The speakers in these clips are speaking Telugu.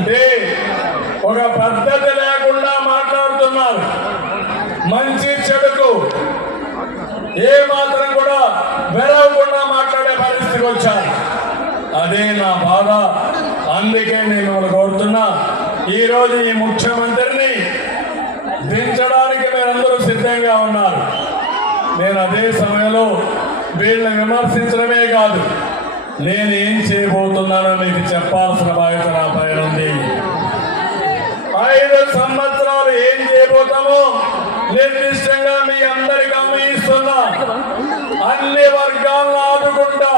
అంటే ఒక పద్ధతి లేకుండా మాట్లాడుతున్నారు. మంచి చెడుకు ఏ మాత్రం కూడా వెరవకుండా మాట్లాడే పరిస్థితికి వచ్చారు. అదే నా బాధ. అందుకే నేను కోరుతున్నా, ఈరోజు ఈ ముఖ్యమంత్రిని దించడానికి మీరందరూ సిద్ధంగా ఉన్నారు. నేను అదే సమయంలో వీళ్ళని విమర్శించడమే కాదు, నేను ఏం చేయబోతున్నానో మీకు చెప్పాల్సిన బాధ్యత నా పైన ఉంది. 5 సంవత్సరాలు ఏం చేయబోతామో నిర్దిష్టంగా మీ అందరికీ అమ్మయిస్తున్నా. అన్ని వర్గాలను ఆదుకుంటా,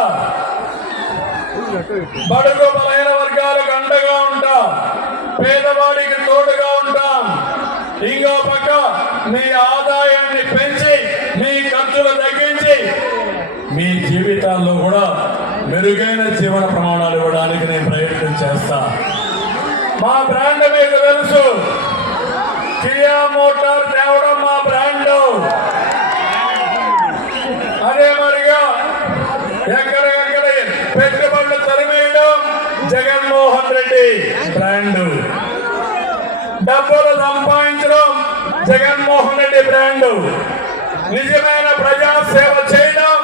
బడుగు బలైన వర్గాలకు అండగా ఉంటా, పేదవాడికి తోడుగా ఉంటాం. ఇంకో పక్క మీ ఆదాయాన్ని పెంచి మీ ఖర్చులు తగ్గించి మీ జీవితాల్లో కూడా మెరుగైన జీవన ప్రమాణాలు ఇవ్వడానికి నేను ప్రయత్నం చేస్తా. మా బ్రాండ్ మీకు తెలుసు, కియా మోటార్ తేవడం మా బ్రాండ్. అదే మరిగా ఎక్కడెక్కడ పెట్టుబడులు తరిమేయడం జగన్మోహన్ రెడ్డి బ్రాండ్. డబ్బులు సంపాదించడం జగన్మోహన్ రెడ్డి బ్రాండ్. నిజమైన ప్రజాసేవ చేయడం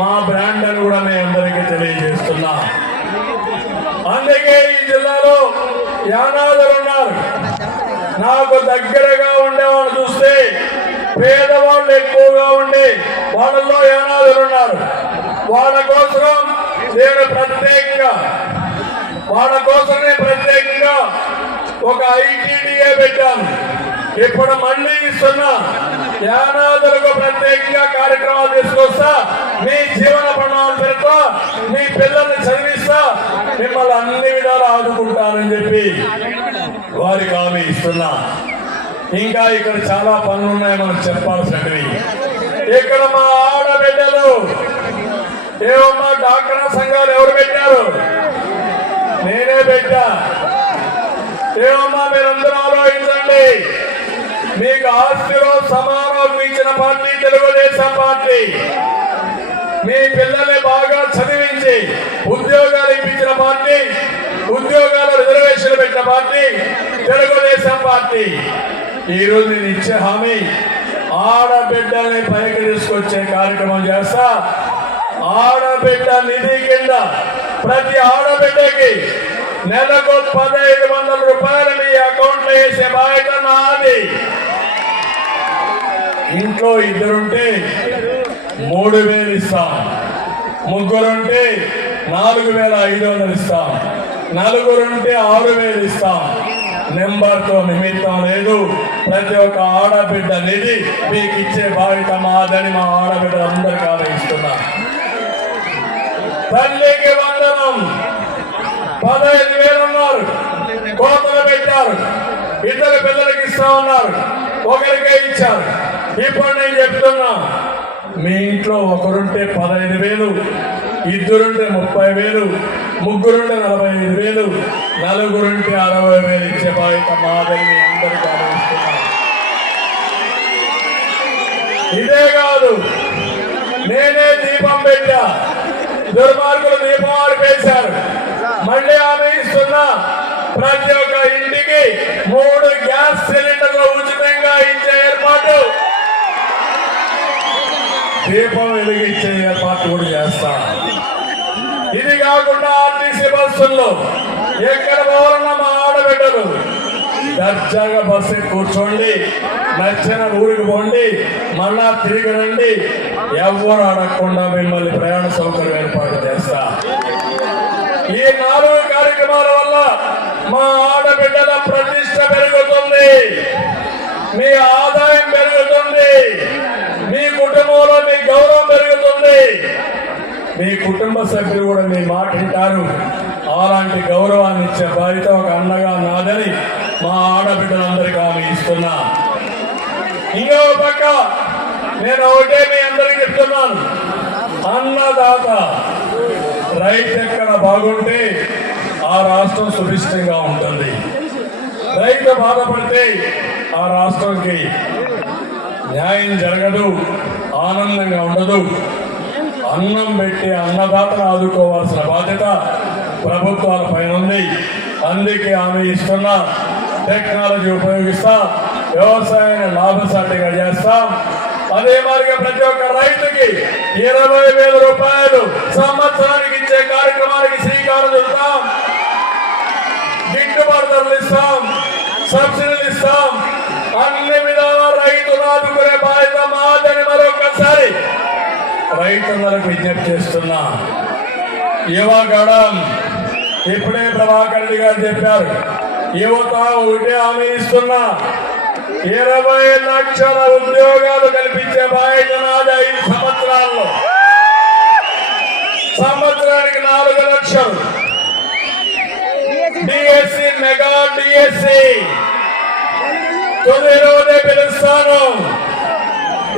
మా బ్రాండ్ అని కూడా నేను అందరికీ తెలియజేస్తున్నా. అందుకే ఈ జిల్లాలో యానాదులు ఉన్నారు. నాకు దగ్గరగా ఉండేవాళ్ళు చూస్తే పేదవాళ్ళు ఎక్కువగా ఉండి వాళ్ళలో యానాదులు ఉన్నారు. వాళ్ళ కోసం నేను ప్రత్యేకంగా ఒక ఐటీడీఏ పెట్టాను. ఇప్పుడు మళ్ళీ ఇస్తున్నా. యానాదులకు ప్రత్యేకంగా కార్యక్రమాలు తీసుకొస్తా, మీ జీవన ప్రమాణాలు పెడతా, మీ పిల్లల్ని చదివిస్తా, మిమ్మల్ని అన్ని విధాలు ఆదుకుంటానని చెప్పి వారికి హామీ ఇస్తున్నా. ఇంకా ఇక్కడ చాలా పనులు ఉన్నాయి మనకు చెప్పాల్సినవి. ఇక్కడ మా ఆడబిడ్డలు ఏమమ్మా డాక్టర్ సంఘాలు ఎవరు పెట్టారు? నేనే పెట్టా. ఏమమ్మా మీరందరూ ఆలోచించండి. మీకు ఆస్తిలో సమానం ఇచ్చిన పార్టీ తెలుగుదేశం పార్టీ. మీ పిల్లల్ని బాగా చదివించి ఉద్యోగాలు ఇప్పించిన పార్టీ, ఉద్యోగాలు రిజర్వేషన్లు పెట్టిన పార్టీ తెలుగుదేశం పార్టీ. ఈరోజు నేను ఇచ్చే హామీ, ఆడబిడ్డల్ని పైకి తీసుకొచ్చే కార్యక్రమం చేస్తా. ఆడబిడ్డ నిధి కింద ప్రతి ఆడబిడ్డకి నెలకు 1500 రూపాయలు మీ అకౌంట్ లో వేసే బాధ్యత నాది. ఇంట్లో 2 ఉంటే 3000 ఇస్తాం, 3 ఉంటే 4500 ఇస్తాం, 4 ఉంటే 6000 ఇస్తాం. నెంబర్తో నిమిత్తం లేదు. ప్రతి ఒక్క ఆడబిడ్డ నిధి మీకు ఇచ్చే బాధ్యత మాదని మా ఆడబిడ్డలందరికీ ఆలోచిస్తున్నా. తల్లికి వందనం 15,000 ఉన్నారు, కోతలు పెట్టారు. 2 పిల్లలకి ఇస్తా ఉన్నారు, ఒకరికే ఇచ్చారు. ఇప్పుడు నేను చెప్తున్నా, మీ ఇంట్లో ఒకరుంటే 15,000, 2 ఉంటే 30,000, 3 ఉంటే 45,000, 4 ఉంటే 60,000 ఇచ్చే బాధ్యత మాదని మీ అందరికీ ఆలోచిస్తున్నా. ఇదే కాదు, నేనే దీపం పెట్టా. దుర్మార్గులు దీపం ఆడిపేశారు. మళ్ళీ ఆమె ఇస్తున్నా. ప్రతి ఒక్క ఇంటికి 3 గ్యాస్ సిలిండర్లు ఉచితంగా ఇచ్చే ఏర్పాటు, దీపం వెలిగించే ఏర్పాటు కూడా చేస్తా. ఇది కాకుండా ఆర్టీసీ బస్సుల్లో ఎక్కడ పోవాలన్నా మా ఆడబిడ్డలు దర్జాగా బస్సు కూర్చోండి, నచ్చిన ఊరికి పోండి, మళ్ళా తిరిగి రండి. ఎవరు అడగకుండా మిమ్మల్ని ప్రయాణ సౌకర్యం ఏర్పాటు చేస్తా. ఈ 4 కార్యక్రమాల వల్ల మా ఆడబిడ్డల ప్రతిష్ట పెరుగుతుంది, మీ ఆదాయం పెరుగుతుంది, మీ కుటుంబంలో మీ గౌరవం పెరుగుతుంది, మీ కుటుంబ సభ్యులు కూడా మీ మాట వింటారు. అలాంటి గౌరవాన్ని ఇచ్చే బాధ్యత ఒక అన్నగా నాదని మా ఆడబిడ్డలందరికీ హామీ ఇస్తున్నా. ఇంకో పక్క నేను ఒకటే మీ అందరికీ చెప్తున్నాను, అన్నదాత రైతు ఎక్కడ బాగుంటే ఆ రాష్ట్రం సుభిష్టంగా ఉంటుంది. రైతు బాధపడితే ఆ రాష్ట్రంకి న్యాయం జరగదు, ఆనందంగా ఉండదు. అన్నం పెట్టి అన్నదాతను ఆదుకోవాల్సిన బాధ్యత ప్రభుత్వాల పైన ఉంది. అందుకే హామీ ఇస్తున్నా. టెక్నాలజీ ఉపయోగిస్తాం, వ్యవసాయాన్ని లాభసాటిగా చేస్తాం. అదే మాదిరిగా ప్రతి ఒక్క రైతుకి 20,000 రూపాయలు సంవత్సరానికి ఇచ్చే కార్యక్రమానికి శ్రీకారం చుడతాం. గిట్టుబాటు ధరలు ఇస్తాం, సబ్సిడీలు ఇస్తాం. అన్ని విధాల రైతులు ఆదుకునే బాధ్యత మాదని మరొకసారి రైతులకు విజ్ఞప్తి చేస్తున్నా. యువగడం ఇప్పుడే ప్రభాకర్ రెడ్డి గారు చెప్పారు, యువత ఒకటే హామీ ఇస్తున్నా, 20 లక్షల ఉద్యోగాలు కల్పించే బాధ్యత నాది 5 సంవత్సరాల్లో. సంవత్సరానికి 4 లక్షలు డిఎస్సి, మెగా డిఎస్సి తొలి రోజే పిలుస్తాను.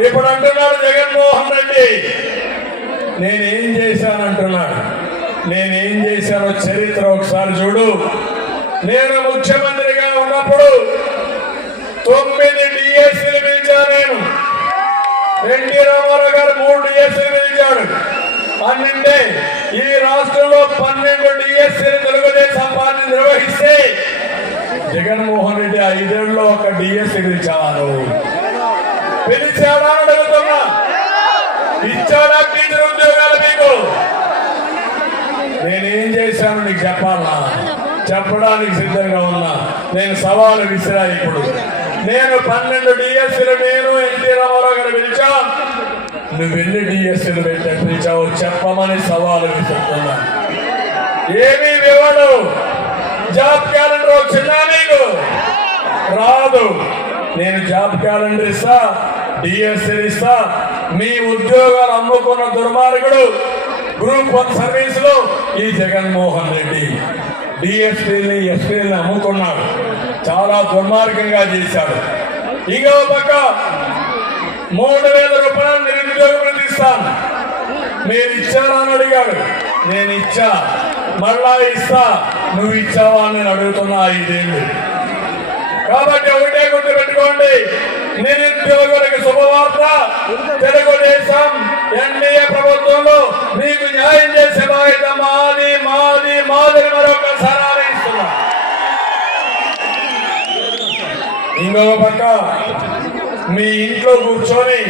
ఇప్పుడు అంటున్నాడు జగన్మోహన్ రెడ్డి, నేనేం చేశానంటున్నాడు. నేనేం చేశానో చరిత్ర ఒకసారి చూడు. నేను ముఖ్యమంత్రిగా ఉన్నప్పుడు 9 డిఎస్సీలు పిలిచాను. నేను ఎన్టీ రామారావు గారు 3 డిఎస్సీలు పిలిచాడు. అన్నింటే ఈ రాష్ట్రంలో 12 డిఎస్సీలు తెలుగుదేశం పార్టీ నిర్వహిస్తే జగన్మోహన్ రెడ్డి 5 ఏళ్లలో 1 డిఎస్సీ పిలిచాను. పిలిచాడా అని అడుగుతున్నా. ఇచ్చాడా టీచర్ ఉద్యోగాలు మీకు? నేనేం చేశాను నీకు చెప్పాలా? చెప్పడానికి సిద్ధంగా ఉన్నా. నేను సవాలు విసిరా. ఇప్పుడు నేను 12 డిఎస్సీలు నేను ఎన్టీ రామారావు గారు పిలిచా. నువ్వు ఎన్ని డిఎస్సీలు పిలిచావు చెప్పమని సవాలు విసురుతున్నా. ఏమీ వివడు. జాబ్ క్యాలెండర్ వచ్చిందా నీకు? రాదు. నేను జాబ్ క్యాలెండర్ ఇస్తా, డిఎస్సీలు ఇస్తా. మీ ఉద్యోగాలు అమ్ముకున్న దుర్మార్గుడు గ్రూప్ 1 సర్వీసులు ఈ జగన్మోహన్ రెడ్డి డిఎస్పీని, ఎస్పీని అమ్ముకున్నాడు. చాలా దుర్మార్గంగా చేశాడు. ఇంకో పక్క 3,000 రూపాయలు నిరుద్యోగ వృత్తి ఇస్తాను. మీరు ఇచ్చారా అని అడిగాడు. నేను ఇచ్చా, మళ్ళా ఇస్తా. నువ్వు ఇచ్చావా అని నేను అడుగుతున్నా. 5 ఏళ్ళు. కాబట్టి ఒకటే గుర్తు పెట్టుకోండి, నిరుద్యోగులకు శుభవార్త. తెలుగుదేశం ఎన్డీఏ ప్రభుత్వంలో మీకు న్యాయం చేసే బాధ్యత మాది మాది మాది మరొకసారి ఆలోచిస్తున్నా. ఇంకొక పక్క మీ ఇంట్లో కూర్చొని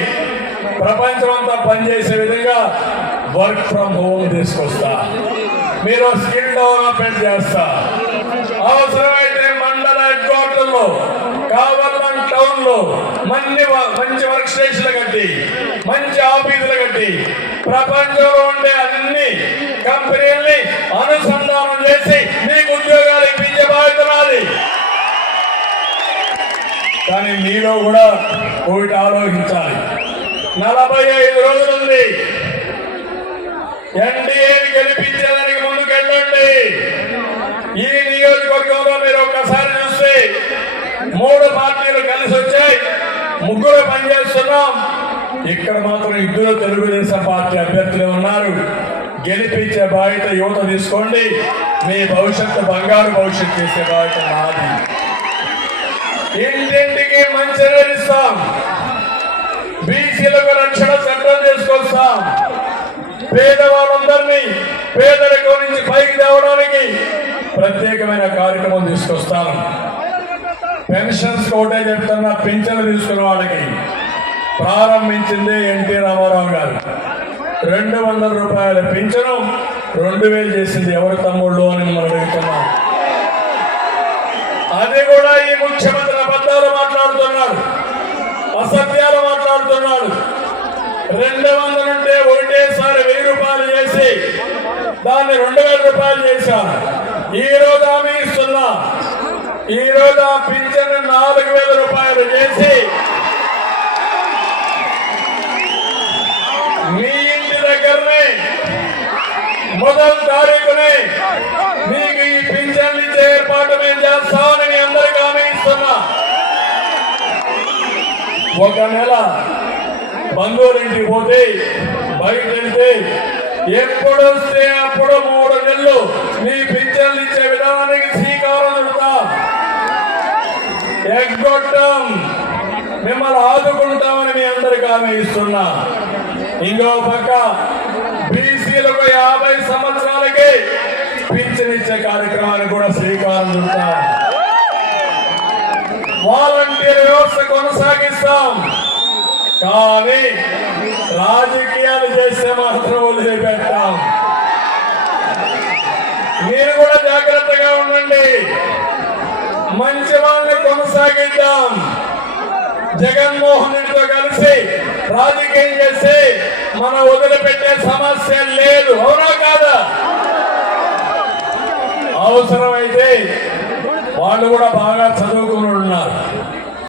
ప్రపంచం అంతా పనిచేసే విధంగా వర్క్ ఫ్రమ్ హోమ్ తీసుకొస్తా. మీరు స్కిల్ డెవలప్మెంట్ చేస్తా. అవసరమైతే మండల హెడ్ క్వార్టర్లో, కావల్లం టౌన్ లో మంచి వర్క్ స్టేషన్లు కట్టి, మంచి ఆఫీసులు కట్టి, ప్రపంచంలో ఉండే అన్ని కంపెనీల్ని అనుసంధానం చేసి మీకు ఉద్యోగాలు ఇప్పించే బాధ్యత నాది. కానీ మీలో కూడా ఒకటి ఆలోచించాలి. 45 రోజులుంది. ఎన్డీఏని గెలిపించేదానికి ముందుకెళ్ళండి. ఈ నియోజకవర్గంలో మీరు ఒక్కసారి చూస్తే 3 పార్టీలు కలిసి వచ్చాయి. 3 పనిచేస్తున్నాం. ఇక్కడ మాత్రం 2 తెలుగుదేశం పార్టీ అభ్యర్థులే ఉన్నారు. గెలిపించే బాధ్యత యువత తీసుకోండి. మీ భవిష్యత్తు బంగారు భవిష్యత్తు చేసే బాధ్యత నాది. ఇంటింటికి మంచి ఇస్తాం. బీసీలకు రక్షణ చట్టం తీసుకొస్తాం. పేదవాళ్ళందరినీ పేదరికం నుంచి పైకి తేవడానికి ప్రత్యేకమైన కార్యక్రమం తీసుకొస్తాను. పెన్షన్స్ ఒకటే చెప్తున్నా, పింఛన్లు తీసుకున్న వాళ్ళకి ప్రారంభించింది ఎన్టీ రామారావు గారు. 200 రూపాయల పింఛను 2,000 చేసింది ఎవరి తమ్ముళ్ళు అని మనం అడుగుతున్నాం. అది కూడా ఈ ముఖ్యమంత్రి అబద్ధాలు మాట్లాడుతున్నాడు, అసత్యాలు మాట్లాడుతున్నాడు. 200 ఉంటే ఒకటేసారి 1000 రూపాయలు చేసి దాన్ని 2,000 రూపాయలు చేశాను. ఈ రోజు హామీ ఇస్తున్నా. ఈ రోజు ఆ పింఛన్ 4,000 రూపాయలు చేసి మీ ఇంటి దగ్గరనే మొదటి తారీఖునే మీకు ఈ పింఛన్లు ఇచ్చే ఏర్పాటు మేము చేస్తామని మీ అందరికీ హామీ ఇస్తున్నా. 1 నెల బంధువులింటికి పోతే, బయట వెళ్తే ఎప్పుడు వస్తే అప్పుడు 3 నెలలు మీ పింఛన్లు ఇచ్చే విధానానికి శ్రీకారం చుడతాం. ఎగ్గొట్టం, మిమ్మల్ని ఆదుకుంటామని మీ అందరికీ హామీ ఇస్తున్నా. ఇంకో పక్క బీసీలకు 50 సంవత్సరాలకి పింఛన్ ఇచ్చే కార్యక్రమాన్ని కూడా శ్రీకారం చుట్టాం. వాలంటీర్ వ్యవస్థ కొనసాగిస్తాం. కానీ రాజకీయాలు చేస్తే మాత్రం వదిలిపెట్టాం. మీరు కూడా జాగ్రత్తగా ఉండండి. మంచి వాళ్ళని కొనసాగిద్దాం. జగన్మోహన్ రెడ్డితో కలిసి రాజకీయం చేస్తే మనం వదిలిపెట్టే సమస్య లేదు. అవునా కాదా? అవసరమైతే వాళ్ళు కూడా బాగా చదువుకుని ఉన్నారు.